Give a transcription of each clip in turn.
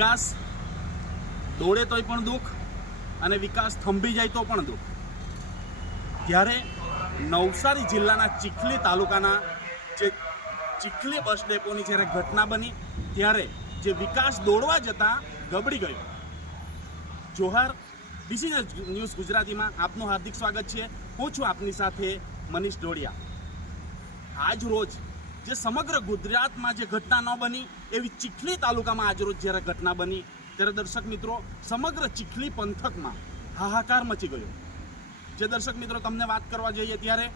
વિકાસ દોડે તોય પણ દુઃખ અને વિકાસ થંભી જાય તો પણ દુઃખ. ત્યારે નવસારી જિલ્લાના ચીખલી તાલુકાના જે ચીખલી બસ ડેપોની જ્યારે ઘટના બની ત્યારે જે વિકાસ દોડવા જતાં ગબડી ગયો. જોહાર, ડીસી ન્યૂઝ ગુજરાતીમાં આપનું હાર્દિક સ્વાગત છે. હું છું આપની સાથે મનીષ ઢોડિયા. આજ રોજ જે સમગ્ર ગુજરાતમાં જે ઘટના ન બની એવી ચીખલી તાલુકામાં આજરોજ જ્યારે ઘટના બની ત્યારે દર્શક મિત્રો સમગ્ર ચીખલી પંથકમાં હાહાકાર મચી ગયો. જે દર્શક મિત્રો તમને વાત કરવા જઈએ ત્યારે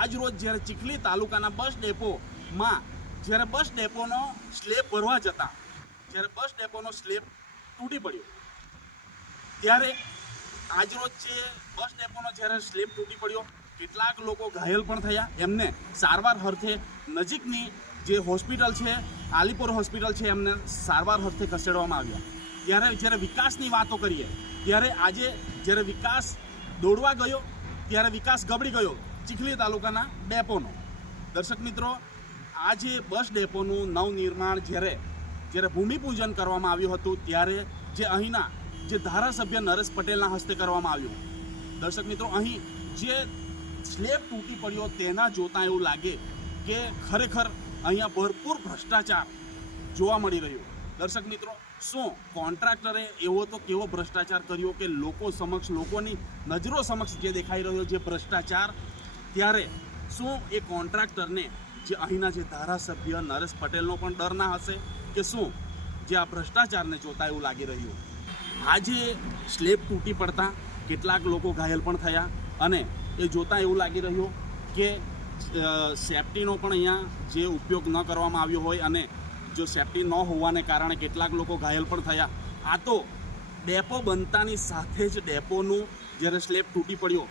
આજ રોજ જ્યારે ચીખલી તાલુકાના બસ ડેપોમાં જ્યારે બસ ડેપોનો સ્લેબ ભરવા જતા જ્યારે બસ ડેપોનો સ્લેબ તૂટી પડ્યો ત્યારે આજરોજ જે બસ ડેપોનો જ્યારે સ્લેબ તૂટી પડ્યો કેટલાક લોકો ઘાયલ પણ થયા. એમને સારવાર અર્થે નજીકની જે હોસ્પિટલ છે આલીપુર હોસ્પિટલ છે એમને સારવાર અર્થે ખસેડવામાં આવ્યા. ત્યારે જ્યારે વિકાસની વાતો કરીએ ત્યારે આજે જ્યારે વિકાસ દોડવા ગયો ત્યારે વિકાસ ગબડી ગયો ચીખલી તાલુકાના ડેપોનો. દર્શક મિત્રો, આ જે બસ ડેપોનું નવનિર્માણ જ્યારે ભૂમિપૂજન કરવામાં આવ્યું હતું ત્યારે જે અહીંના જે ધારાસભ્ય નરેશ પટેલના હસ્તે કરવામાં આવ્યું. દર્શક મિત્રો, અહીં જે સ્લેબ તૂટી પડ્યો તેના જોતાં એવું લાગે કે ખરેખર અહીંયા ભરપૂર ભ્રષ્ટાચાર જોવા મળી રહ્યો. દર્શક મિત્રો, શું કોન્ટ્રાક્ટરે એવો તો કેવો ભ્રષ્ટાચાર કર્યો કે લોકો સમક્ષ, લોકોની નજરો સમક્ષ જે દેખાઈ રહ્યો જે ભ્રષ્ટાચાર, ત્યારે શું એ કોન્ટ્રાક્ટરને જે અહીંના જે ધારાસભ્ય નરેશ પટેલનો પણ ડર ના હશે કે શું જે આ ભ્રષ્ટાચારને જોતા એવું લાગી રહ્યું. આજે સ્લેબ તૂટી પડતા કેટલાક લોકો ઘાયલ પણ થયા અને એ જોતાં એવું લાગી રહ્યું કે સેફટીનો પણ અહીંયા જે ઉપયોગ ન કરવામાં આવ્યો હોય અને જો સેફટી ન હોવાને કારણે કેટલાક લોકો ઘાયલ પણ થયા. આ તો ડેપો બનતાની સાથે જ ડેપોનું જ્યારે સ્લેબ તૂટી પડ્યો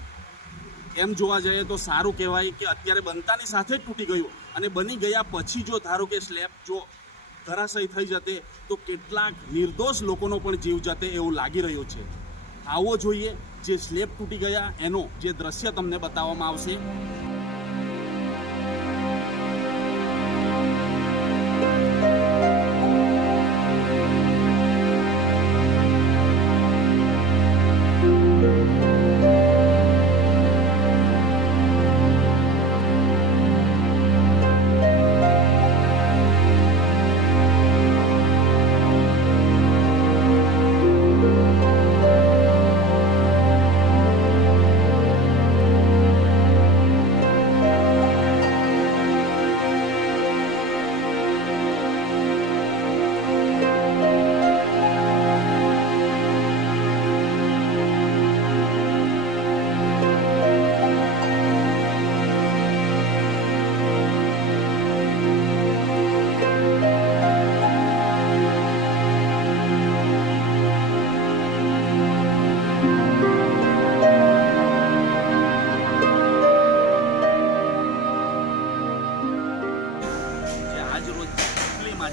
એમ જોવા જઈએ તો સારું કહેવાય કે અત્યારે બનતાની સાથે જ તૂટી ગયું અને બની ગયા પછી જો ધારો કે સ્લેબ જો ધરાશયી થઈ જતે તો કેટલાક નિર્દોષ લોકોનો પણ જીવ જતે એવું લાગી રહ્યું છે. આવો જોઈએ જે સ્લેબ તૂટી ગયા એનો જે દ્રશ્ય તમને બતાવવામાં આવશે.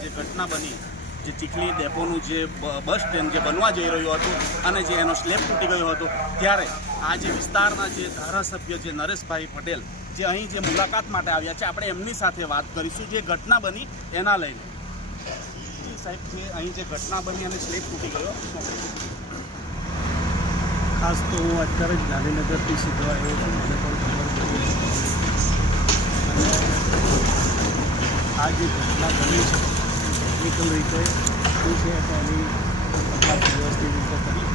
જે ઘટના બની જે ચીખલી ડેપોનું જે બસ સ્ટેન્ડ જે બનવા જઈ રહ્યું હતું અને જે એનો સ્લેબ તૂટી ગયો હતો ત્યારે આ જે વિસ્તારના જે ધારાસભ્ય જે નરેશભાઈ પટેલ જે અહીં જે મુલાકાત માટે આવ્યા છે આપણે એમની સાથે વાત કરીશું જે ઘટના બની એના લઈને. સાહેબ, જે અહીં જે ઘટના બની અને સ્લેબ તૂટી ગયો, ખાસ તો હું અત્યારે જ ગાંધીનગરથી સીધો આવ્યો છું. મને પણ ખબર પડી અને આ જે ઘટના બની છે ટેકનિકલ રીતે શું છે તો એની તપાસ વ્યવસ્થિત રીતે કરી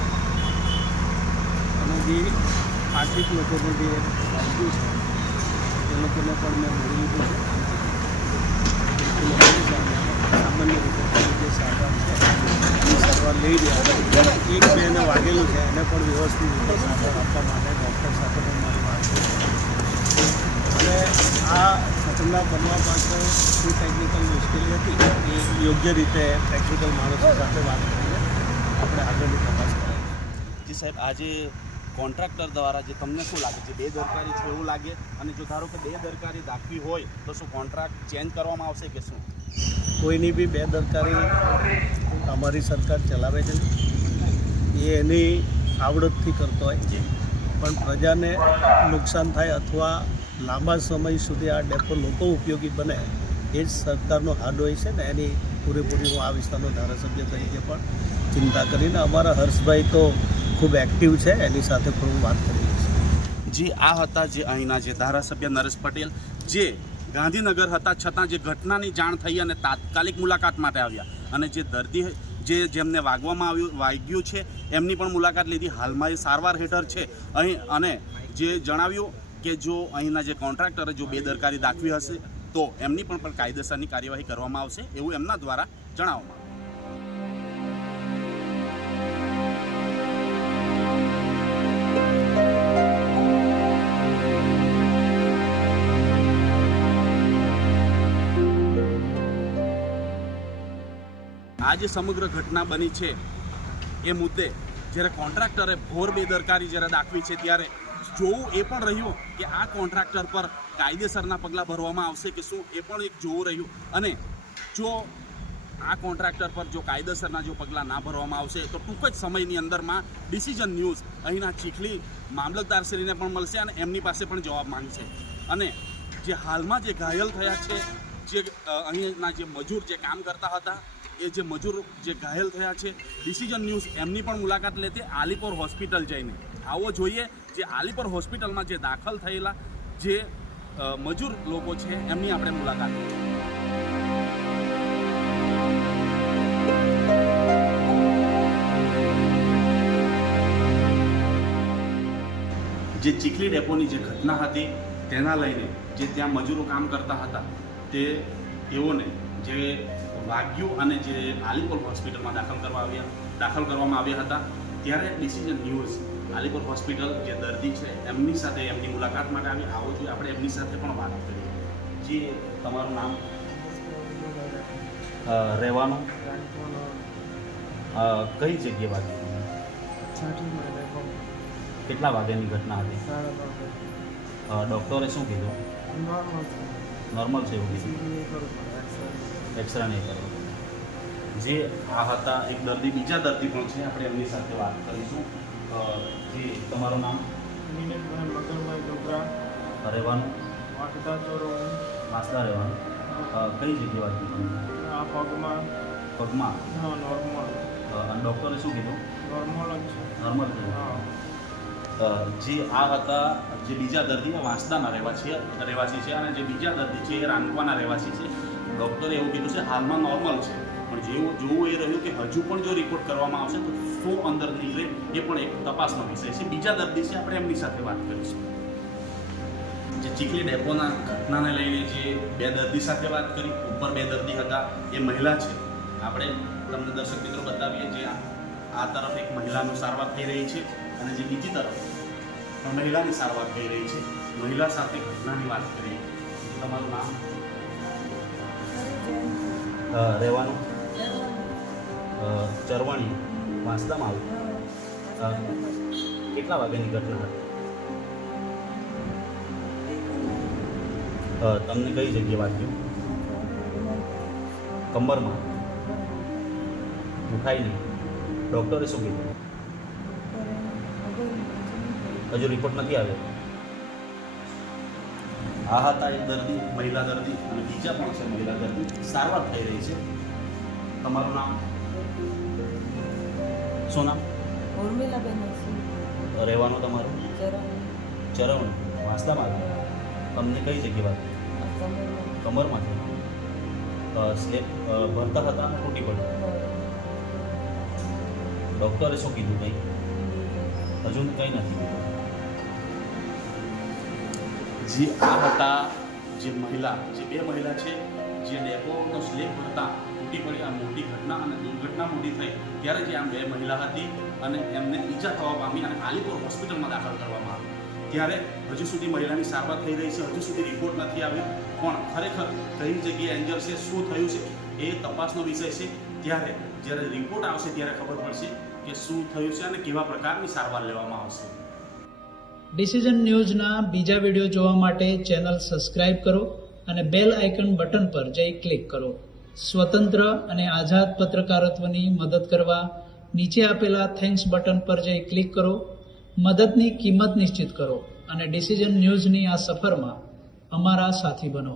અને જે આર્થિક લોકોને જે વાંચ્યું છે એ લોકોને પણ મેં મળી લીધું છે. સામાન્ય રીતે જે સારવાર છે એની સારવાર લઈ રહ્યા. એક બેને વાગેલું છે એને પણ વ્યવસ્થિત રીતે સારવાર આપવા માટે ડૉક્ટર સાથે પણ મારી વાત છે. અને આ ઘટના બનવા પાછળ શું ટેકનિકલ મુશ્કેલી હતી એ યોગ્ય રીતે ટેકનિકલ માણસો સાથે વાત કરીને આપણે આગળની તપાસ કરાવી. જી સાહેબ, આજે કોન્ટ્રાક્ટર દ્વારા જે તમને શું લાગે છે બેદરકારી છે એવું લાગે અને જો ધારો કે બેદરકારી દાખવી હોય તો શું કોન્ટ્રાક્ટ ચેન્જ કરવામાં આવશે કે શું? કોઈની બી બેદરકારી અમારી સરકાર ચલાવે છે એ એની આવડતથી કરતો હોય છે, પણ પ્રજાને નુકસાન થાય અથવા લાંબા સમય સુધી આ ડેપો લોકો ઉપયોગી બને એ જ સરકારનો હાડ હોય છે ને એની પૂરેપૂરી હું આ વિસ્તારનો ધારાસભ્ય તરીકે પણ ચિંતા કરીને અમારા હર્ષભાઈ તો ખૂબ એક્ટિવ છે, એની સાથે પણ હું વાત કરી લઈશ. જે આ હતા જે અહીંના જે ધારાસભ્ય નરેશ પટેલ, જે ગાંધીનગર હતા છતાં જે ઘટનાની જાણ થઈ અને તાત્કાલિક મુલાકાત માટે આવ્યા અને જે દર્દી જેમને વાગ્યું છે એમની પણ મુલાકાત લીધી. હાલમાં એ સારવાર હેઠળ છે અહીં, અને જે જણાવ્યું કે જો અહીંના જે કોન્ટ્રાક્ટરે જો બેદરકારી દાખવી હશે તો એમની પણ કાયદેસરની કાર્યવાહી કરવામાં આવશે એવું એમના દ્વારા જણાવવામાં આ જે સમગ્ર ઘટના બની છે એ મુદ્દે જ્યારે કોન્ટ્રાક્ટરે ઘોર બેદરકારી જ્યારે દાખવી છે ત્યારે જોવું એ પણ રહ્યું કે આ કોન્ટ્રાક્ટર પર કાયદેસરના પગલાં ભરવામાં આવશે કે શું, એ પણ એક જોવું રહ્યું. અને જો આ કોન્ટ્રાક્ટર પર જો કાયદેસરના જો પગલાં ના ભરવામાં આવશે તો ટૂંક જ સમયની અંદરમાં ડિસિઝન ન્યૂઝ અહીંના ચીખલી મામલતદારશ્રીને પણ મળશે અને એમની પાસે પણ જવાબ માંગશે. અને જે હાલમાં જે ઘાયલ થયા છે, જે અહીંના જે મજૂર જે કામ કરતા હતા, એ જે મજૂર જે ઘાયલ થયા છે, ડિસિઝન ન્યૂઝ એમની પણ મુલાકાત લેતે આલીપોર હોસ્પિટલ જઈને આવો જોઈએ. જે આલીપોર હોસ્પિટલમાં જે દાખલ થયેલા જે મજૂર લોકો છે એમની આપણે મુલાકાત લઈએ. જે ચીખલી ડેપોની જે ઘટના હતી તેના લઈને જે ત્યાં મજૂરો કામ કરતા હતા તેઓને જે વાગ્યું અને જે આલીપોર હોસ્પિટલમાં દાખલ કરવામાં આવ્યા હતા, ત્યારે ડિસિઝન ન્યૂઝ આલીપોર હોસ્પિટલ જે દર્દી છે એમની સાથે એમની મુલાકાત માટે આવી. આવો જોઈએ આપણે એમની સાથે પણ વાત કરીએ. જે તમારું નામ, રહેવાનું, કઈ જગ્યાએ વાગ્યું, કેટલા વાગ્યાની ઘટના હતી, ડૉક્ટરે શું કીધું? નોર્મલ છે એવું કીધું, એક્સરે નહીં કરો. જે આ હતા એક દર્દી, બીજા દર્દી પણ છે, આપણે એમની સાથે વાત કરીશું. જે તમારું નામ? રહેવાનું? વાંસદા રહેવાનું. કઈ જગ્યાએ વાગ્યું તમને? પગમાં. અને ડૉક્ટરે શું કીધું? નોર્મલ છે. જે આ હતા જે બીજા દર્દી વાંસદાના રહેવાસી છે અને જે બીજા દર્દી છે એ રાનકવાના રહેવાસી છે. ડૉક્ટરે એવું કીધું છે હાલમાં નોર્મલ છે, પણ જેવું જોવું એ રહ્યું કે હજુ પણ જો રિપોર્ટ કરવામાં આવશે તો શું અંદર નીકળે એ પણ એક તપાસનો વિષય છે. બીજા દર્દી છે, આપણે એમની સાથે વાત કરીશું. જે ચીખલી ડેપોના ઘટનાને લઈને જે બે દર્દી સાથે વાત કરી, ઉપર બે દર્દી હતા એ મહિલા છે. આપણે તમને દર્શક મિત્રો બતાવીએ. જે આ તરફ એક મહિલાનું સારવાર થઈ રહી છે અને જે બીજી તરફ પણ મહિલાની સારવાર થઈ રહી છે. મહિલા સાથે ઘટનાની વાત કરીએ. તમારું નામ? રહેવાનું? ચરવાણી, વાંસદામાં આવ્યું. કેટલા વાગ્યાની ઘટના હતી? તમને કઈ જગ્યાએ વાગ્યું? કમરમાં. ઉઠાઈ નહીં. ડૉક્ટરે શું કીધું? હજુ રિપોર્ટ નથી આવ્યો. આ હતા એક દર્દી, મહિલા દર્દી, અને બીજા પણ છે મહિલા દર્દી. સારવાર થઈ રહી છે. તમારું નામ? શું નામ? રહેવાનું તમારું? ચરવણ, વાંસદામાં. તમને કઈ જગ્યાએ વાગ્યું? કમરમાં છે. સ્લેબ ભરતા હતા અને તૂટી પડ્યું. ડૉક્ટરે શું કીધું? કંઈ હજુ કંઈ નથી કીધું. જે આ હતા જે મહિલા, જે બે મહિલા છે, જે ડેપોનો સ્લેબ ભરતા તૂટી પડી, આ મોટી ઘટના અને દુર્ઘટના મોટી થઈ ત્યારે જે આ બે મહિલા હતી અને એમને ઈજા થવા પામી અને આલીપોર હોસ્પિટલમાં દાખલ કરવામાં આવી. ત્યારે હજુ સુધી મહિલાની સારવાર થઈ રહી છે. હજુ સુધી રિપોર્ટ નથી આવ્યો, પણ ખરેખર કઈ જગ્યાએ એન્જર છે, શું થયું છે એ તપાસનો વિષય છે. જ્યારે રિપોર્ટ આવશે ત્યારે ખબર પડશે કે શું થયું છે અને કેવા પ્રકારની સારવાર લેવામાં આવશે. ડિસિઝન ન્યૂઝના બીજા વિડીયો જોવા માટે ચેનલ સબસ્ક્રાઇબ કરો અને બેલ આઇકન બટન પર જઈ ક્લિક કરો. સ્વતંત્ર અને આઝાદ પત્રકારત્વની મદદ કરવા નીચે આપેલા થેન્ક્સ બટન પર જઈ ક્લિક કરો. મદદની કિંમત નિશ્ચિત કરો અને ડિસિઝન ન્યૂઝની આ સફરમાં અમારા સાથી બનો.